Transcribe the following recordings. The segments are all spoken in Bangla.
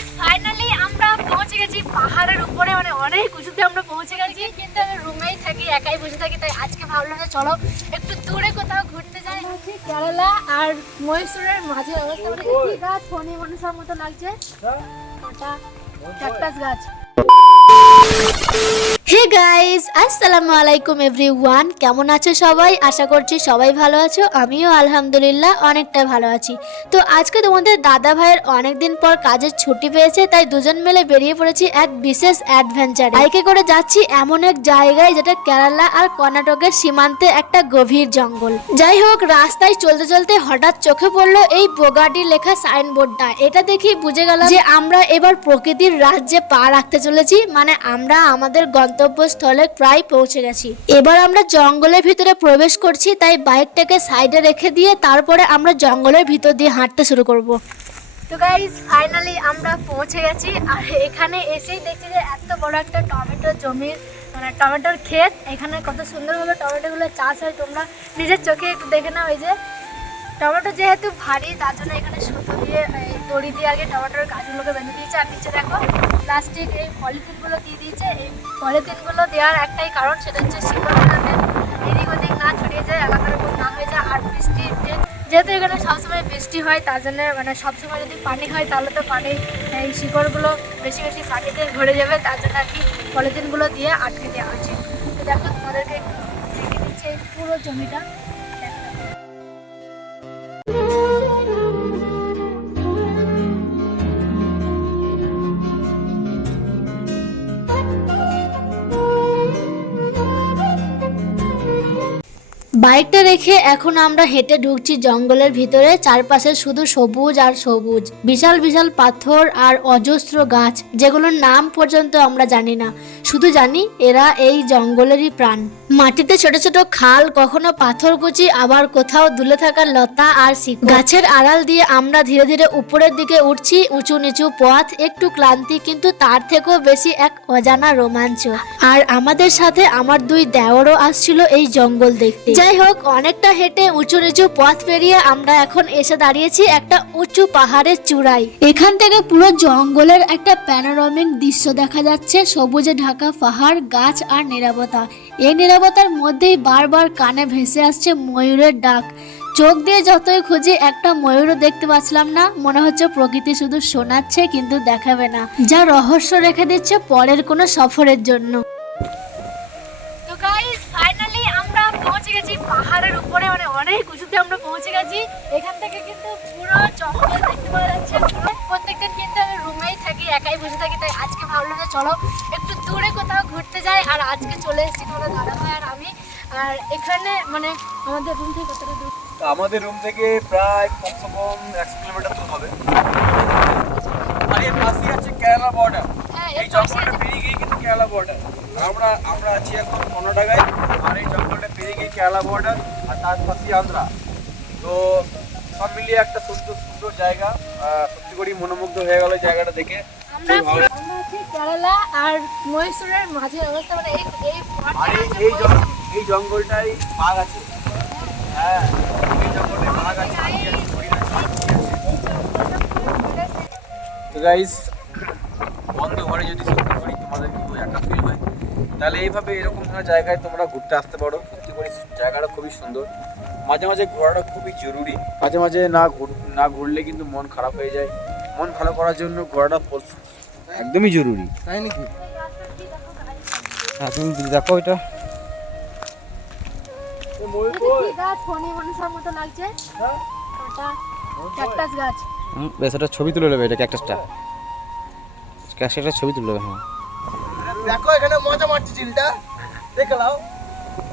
গাইস ফাইনালি আমরা পৌঁছে গেছি পাহাড়ের উপরে মানে অনেক উঁচুতে আমরা পৌঁছে গেছি। কিন্তু আমি রুমেই থাকি, একাই বসে থাকি, তাই আজকে ভাবলাম যে চলো একটু দূরে কোথাও ঘুরতে যাই। কেরালা আর মহীশূরের মাঝে অবস্থা মানে কি গাছ ফোনে মানুষের মতো লাগছে। কাঁটা ক্যাকটাস গাছ। হে গাইস আসসালামু আলাইকুম এভরিওয়ান কেমন আছো সবাই? আশা করছি সবাই ভালো আছো। আমিও আলহামদুলিল্লাহ অনেকটা ভালো আছি। তো আজকে তোমাদের দাদা ভাইয়ের অনেকদিন পর কাজের ছুটি পেয়েছে, তাই দুজন মিলে বেরিয়ে পড়েছি এক বিশেষ অ্যাডভেঞ্চার বাইকে করে যাচ্ছি এমন এক জায়গায় যেটা কেরালা আর কর্ণাটকের সীমান্তে একটা গভীর জঙ্গল। যাই হোক, রাস্তায় চলতে চলতে হঠাৎ চোখে পড়ল এই বোগাটি লেখা সাইনবোর্ডটা এটা দেখি বুঝে গেলাম যে আমরা এবার প্রকৃতির রাজ্যে পা রাখতে চলেছি। মানে আমরা আমাদের গন্তব্যস্থলে প্রায় পৌঁছে গেছি। এবার আমরা জঙ্গলের ভিতরে প্রবেশ করছি, তাই বাইকটাকে সাইডে রেখে দিয়ে তারপরে আমরা জঙ্গলের ভিতর দিয়ে হাঁটতে শুরু করব। তো গাইজ ফাইনালি আমরা পৌঁছে গেছি। আর এখানে এসেই দেখছি যে এত বড় একটা টমেটো জমির মানে টমেটোর ক্ষেত। এখানে কত সুন্দরভাবে টমেটোগুলো চাষ হয়, তোমরা নিজের চোখে একটু দেখে নাও। এই যে টমেটো যেহেতু ভারী, তার জন্য এখানে সুতো দিয়ে দড়ি দিয়ে আগে টমেটোর গাছগুলোকে বেঁধে দিয়েছে। আর নিচে দেখো প্লাস্টিক এই পলিথিনগুলো দিয়ে দিয়েছে। এই পলিথিনগুলো দেওয়ার একটাই কারণ, সেটা হচ্ছে শিকড় এদিক ওদিক না ছড়িয়ে যায়, এলাকার উপর না হয়ে যায়। আর বৃষ্টি যেহেতু এখানে সবসময় বৃষ্টি হয়, তার জন্য মানে সবসময় যদি পানি হয়, তাহলে তো পানি, এই শিকড়গুলো বেশি বেশি পানিতে ভরে যাবে, তার জন্য আর কি পলিথিনগুলো দিয়ে আটকে দেওয়া হয়েছে। তো দেখো, তোমাদেরকে দেখে দিচ্ছে পুরো জমিটা। বাইকটা রেখে এখন আমরা হেঁটে ঢুকছি জঙ্গলের ভিতরে। চারপাশে শুধু সবুজ আর সবুজ। বিশাল বিশাল পাথর আর অজস্র গাছ, যেগুলোর নাম পর্যন্ত আমরা জানি না। শুধু জানি এরা এই জঙ্গলেরই প্রাণ। মাটিতে ছোট ছোট খাল, কখনো পাথর কুচি আবার কোথাও দুলে থাকা লতা আর শিকড়। গাছের আড়াল দিয়ে আমরা ধীরে ধীরে উপরের দিকে উঠছি, উঁচু নিচু পথ, একটু ক্লান্তি, কিন্তু তার থেকেও বেশি এক অজানা রোমাঞ্চ। আর আমাদের সাথে আমার দুই দেওরও আসছিল এই জঙ্গল দেখতে। যাই হোক অনেকটা হেঁটে উঁচু নিচু পথ পেরিয়ে আমরা এখন এসে দাঁড়িয়েছি একটা উঁচু পাহাড়ের চূড়ায়। এখান থেকে পুরো জঙ্গলের একটা প্যানোরামিক দৃশ্য দেখা যাচ্ছে, সবুজে ঢাকা পাহাড়, গাছ আর নিরাপত্তা। এই নিরাপত্তার মধ্যেই বারবার কানে ভেসে আসছে ময়ূরের ডাক। চোখ দিয়ে যতই খুঁজি, একটা ময়ূরও দেখতে পাচ্ছিলাম না। মনে হচ্ছে প্রকৃতি শুধু শোনাচ্ছে, কিন্তু দেখাবে না। যা রহস্য রেখে দিচ্ছে পরের কোনো সফরের জন্য। পৌঁছে গেছি পাহাড়ের উপরে মানে অনেক উঁচুতে আমরা পৌঁছে গেছি। এখান থেকে কিন্তু পুরো জঙ্গল দেখতে পাওয়া যাচ্ছে। পুরো প্রত্যেকদিন কিন্তু আমি রুমেই থাকি একাই বসে থাকি তাই আজকে ভাবলাম যে চলো একটু দূরে কোথাও ঘুরতে যাই আর আজকে চলে এসেছি তোমাদের দাদা ভাই আর আমি। আর এখানে মানে আমাদের রুম থেকে কতটা দূর? আমাদের রুম থেকে প্রায় কমসে কম একশো কিলোমিটার দূর হবে। আর এর পাশেই আছে কেরালা বর্ডার হ্যাঁ এই জঙ্গলটা পেরিয়ে গিয়ে কিন্তু কেরালা বর্ডার আমরা আমরা আছি এখন কর্ণাটকায় পেরিয়ে গিয়ে কেরালা বর্ডার আর তার পাশেই আন্ধ্রা তো সব মিলিয়ে একটা সুন্দর সুন্দর জায়গা। সত্যি করেই মনোমুগ্ধ হয়ে গেল জায়গাটা দেখে। কেরালা আর মহীশূরের মাঝে অবস্থা মানে এই জঙ্গলটাই বাঘ আছে। হ্যাঁ এই বাঘ আছে। তো গাইস বন্ধ ঘরে যদি সত্যি করি তোমাদের কিন্তু একা ফিল হয়? তাহলে এইভাবে এরকম ধরনের জায়গায় তোমরা ঘুরতে আসতে পারো। জায়গাটা খুবই সুন্দর। মাঝে মাঝে ঘোরাটা খুবই জরুরি। মাঝে মাঝে না না ঘুরলে কিন্তু মন খারাপ হয়ে যায়। মন ভালো করার জন্য ঘোরাটা একদমই জরুরি। তাই নাকি? হ্যাঁ তুমি দেখো এটা হ্যাঁ। ছবি তুলে নেবে এটা ক্যাকটাসটা। ক্যাকটাসটা ছবি তুলে নেবে হ্যাঁ। দেখো এখানে মজা মারছে চিলটা। দেখে নাও।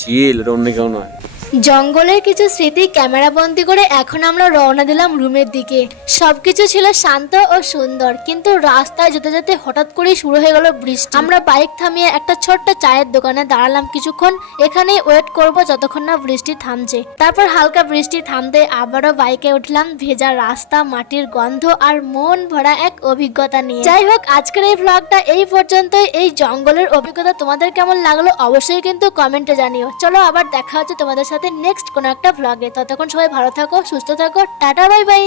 চিল অন্য কেউ নয়। জঙ্গলের কিছু স্মৃতি ক্যামেরা বন্দি করে এখন আমরা রওনা দিলাম রুমের দিকে। সবকিছু ছিল শান্ত ও সুন্দর কিন্তু রাস্তায় যেতে যেতে হঠাৎ করেই শুরু হয়ে গেল বৃষ্টি। আমরা বাইক থামিয়ে একটা ছোট্ট চায়ের দোকানে দাঁড়ালাম কিছুক্ষণ এখানেই ওয়েট করব যতক্ষণ না বৃষ্টি থামছে। তারপর হালকা বৃষ্টি থামতে আবারও বাইকে উঠলাম ভেজা রাস্তা মাটির গন্ধ আর মন ভরা এক অভিজ্ঞতা নিয়ে। যাই হোক আজকের এই ভ্লগটা এই পর্যন্তই। এই জঙ্গলের অভিজ্ঞতা তোমাদের কেমন লাগল অবশ্যই কিন্তু কমেন্টে জানিও। চলো আবার দেখা হচ্ছে তোমাদের সাথে নেক্সট কোনো একটা ভ্লগে ততক্ষণ সবাই ভালো থাকো, সুস্থ থাকো, টাটা বাই বাই